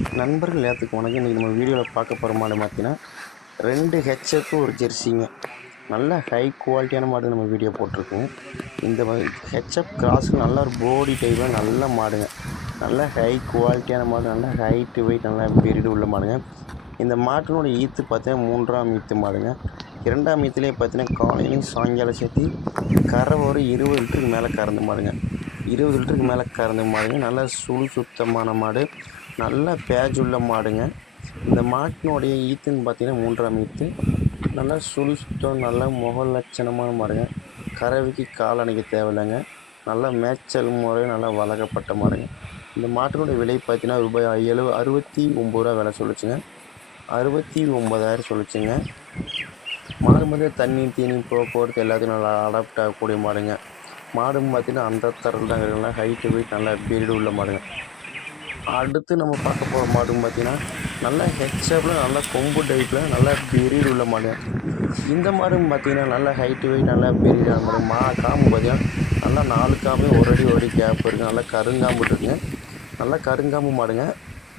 நண்பர்கள் எல்லாத்துக்கும் வணக்கம். இன்றைக்கி நம்ம வீடியோவில் பார்க்க போகிற மாடு பார்த்தீங்கன்னா 2 ஹெச்எஃப் ஒரு ஜெர்சிங்க. நல்ல ஹை குவாலிட்டியான மாடு நம்ம வீடியோ போட்டிருக்கோங்க. இந்த ஹெச்எஃப் கிராஸுக்கு நல்ல ஒரு போடி டைப்பில் நல்ல மாடுங்க. நல்ல ஹை குவாலிட்டியான மாடு, நல்ல ஹைட்டு வெயிட், நல்ல பெரிடு உள்ள மாடுங்க. இந்த மாட்டினோட ஈத்து பார்த்தீங்கன்னா 3ஆம் ஈத்து மாடுங்க. 2ஆம் ஈத்துலேயே பார்த்தீங்கன்னா காலையிலையும் சாயங்காலம் சேர்த்து கரை ஒரு 20 லிட்டருக்கு மேலே கறந்து மாடுங்க. 20 லிட்டருக்கு மேலே கறந்து மாடுங்க. நல்ல சுத்தமான மாடு, நல்ல பேஜ் உள்ள மாடுங்க. இந்த மாட்டினுடைய ஈத்துன்னு பார்த்தீங்கன்னா 3ஆம் ஈத்து. நல்லா சுத்தம், நல்ல முக லட்சணமான மாடுங்க. கறவைக்கு கால் அணைக்க தேவையில்லைங்க. நல்லா மேய்ச்சல் முறை நல்லா வளர்க்கப்பட்ட மாடுங்க. இந்த மாட்டினுடைய விலை பார்த்தீங்கன்னா ரூபாய் 69 ரூபா விலை சொல்லிச்சுங்க. 69,000 சொல்லிச்சுங்க. மாடு வந்து தண்ணி தீனி போக்குவரத்து எல்லாத்தையும் நல்லா அடாப்ட் ஆகக்கூடிய மாடுங்க. மாடும் பார்த்தீங்கன்னா அந்த தரத்தில் தான் இருக்குங்களா, ஹைட்டு வெயிட் நல்லா பீரியடு உள்ள மாடுங்க. அடுத்து நம்ம பார்க்க போகிற மாடுன்னு பார்த்தீங்கன்னா நல்லா ஹெச்எஃப்பில் நல்லா கொம்பு டைப்பில் நல்லா பெரியடு உள்ள மாடு. இந்த மாடுன்னு பார்த்தீங்கன்னா நல்லா ஹைட்டு வெயிட் நல்லா பெரியடான மாடு. காம்பு பார்த்தீங்கன்னா நல்லா 4 காம்பு ஒரு அடி கேப் இருக்குது. நல்லா கருங்காம்பு இருக்குங்க. நல்லா கருங்காம்பு மாடுங்க.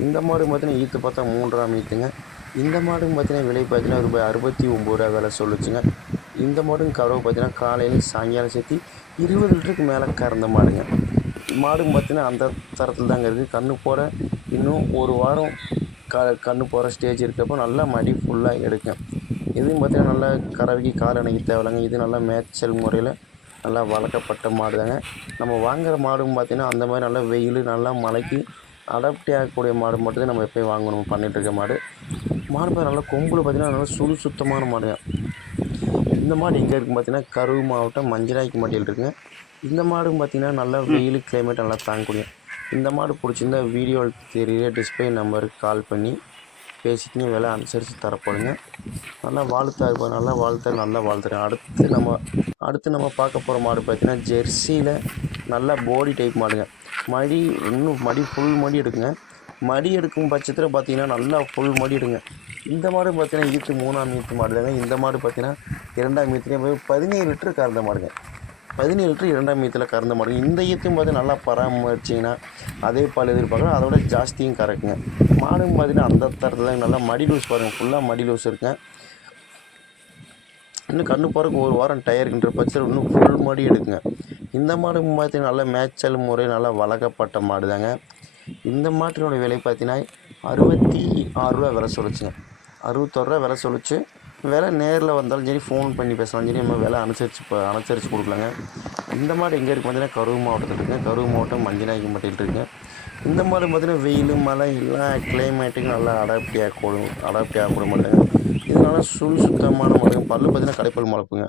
இந்த மாடு பார்த்தீங்கன்னா ஈத்து பார்த்தா 3ஆம் ஈத்துங்க. இந்த மாடுன்னு பார்த்தீங்கன்னா விலை பார்த்தீங்கன்னா ரூபாய் 69 ரூபா விலை சொல்லிச்சுங்க. இந்த மாடுங்க கறவை பார்த்தீங்கன்னா காலையிலையும் சாயங்காலம் சேர்த்து 20 லிட்டருக்கு மேலே கறந்த மாடுங்க. மாடும் பார்த்தீங்கன்னா அந்த தரத்தில் தாங்க இருக்குது. கன்று போட இன்னும் ஒரு வாரம் கன்று போகிற ஸ்டேஜ் இருக்கப்போ நல்லா மடி ஃபுல்லாக எடுக்கும். இதுவும் பார்த்தீங்கன்னா நல்லா கறவைக்கு கால் அணைக்க தேவையில்லைங்க. இது நல்லா மேய்ச்சல் முறையில் நல்லா வளர்க்கப்பட்ட மாடு தாங்க. நம்ம வாங்குகிற மாடும் பார்த்திங்கன்னா அந்த மாதிரி நல்லா வெயில் நல்லா மழைக்கு அடாப்டி ஆகக்கூடிய மாடு மட்டும்தான் நம்ம எப்போயும் வாங்கணும் பண்ணிகிட்ருக்க மாடு. மாடு பார்த்து நல்லா கொம்பில் பார்த்திங்கன்னா நல்லா சுத்தமான மாடுங்க. இந்த மாடு எங்கே இருக்குன்னு பார்த்தீங்கன்னா கரூர் மாவட்டம் மஞ்சளாய்க்கு மாட்டியில் இருக்குங்க. இந்த மாடும் பார்த்திங்கன்னா நல்லா வெயில் கிளைமேட் நல்லா தாங்கக்கூடிய. இந்த மாடு பிடிச்சிருந்தா வீடியோவில் தெரிய டிஸ்பிளே நம்பருக்கு கால் பண்ணி பேசிட்டு விலை அனுசரித்து தரப்படுங்க. நல்லா வாழ்த்தாரு, நல்லா வாழ்த்தாரு, நல்லா வாழ்த்துறேன். அடுத்து நம்ம பார்க்க போகிற மாடு பார்த்திங்கன்னா ஜெர்சியில் நல்லா போடி டைப் மாடுங்க. மடி ஃபுல் மடி எடுக்குங்க. மடி எடுக்கும் பட்சத்தில் பார்த்திங்கன்னா நல்லா ஃபுல் மடி எடுங்க. இந்த மாடு பார்த்திங்கன்னா ஈத்து 3ஆம் ஈத்து மாடு தாங்க. இந்த மாடு பார்த்திங்கன்னா 2ஆம் ஈத்துலேயே போய் 17 லிட்டரு கறந்த மாடுங்க. 17 லிட்டரு 2ஆம் ஈத்தில் கறந்த மாடுங்க. இந்த ஈத்தும் பார்த்து நல்லா பராமரிச்சிங்கன்னா அதே பால் எதிர்பார்க்கலாம், அதோட ஜாஸ்தியும் கறக்குங்க. மாடும் பார்த்திங்கன்னா அந்த தரத்தில் நல்லா மடி லூஸ் பாருங்கள், ஃபுல்லாக மடி லூஸ் இருக்குங்க. இன்னும் கன்று போகிறதுக்கு ஒரு வாரம் டயருக்குன்ற பட்சத்தில் இன்னும் ஃபுல் மடி எடுக்குங்க. இந்த மாடு பார்த்திங்கன்னா நல்லா மேய்ச்சல் முறை நல்லா வளர்க்கப்பட்ட மாடு தாங்க. இந்த மாட்டினோட விலை பார்த்திங்கன்னா 66 ரூபா விலை சொல்லிச்சுங்க. 61 ரூபா விலை சொல்லிச்சு. விலை நேரில் வந்தாலும் சரி, ஃபோன் பண்ணி பேசலாம் சரி, நம்ம விலை அனுசரித்து கொடுக்கலாங்க. இந்த மாடு எங்கே இருக்குது பார்த்தீங்கன்னா கரூர் மாவட்டத்தில் இருக்குங்க. கரூர் மாவட்டம் மஞ்சளாய்க்கும்பட்டியில் இருக்குங்க. இந்த மாடு பார்த்திங்கன்னா வெயில் மழை எல்லா கிளைமேட்டுக்கும் நல்லா அடாப்டி ஆகக்கூடிய மாடுங்க. இதனால சுத்தமான மாடுங்க. பல்லு பார்த்திங்கன்னா கடைப்பல் முளைப்புங்க.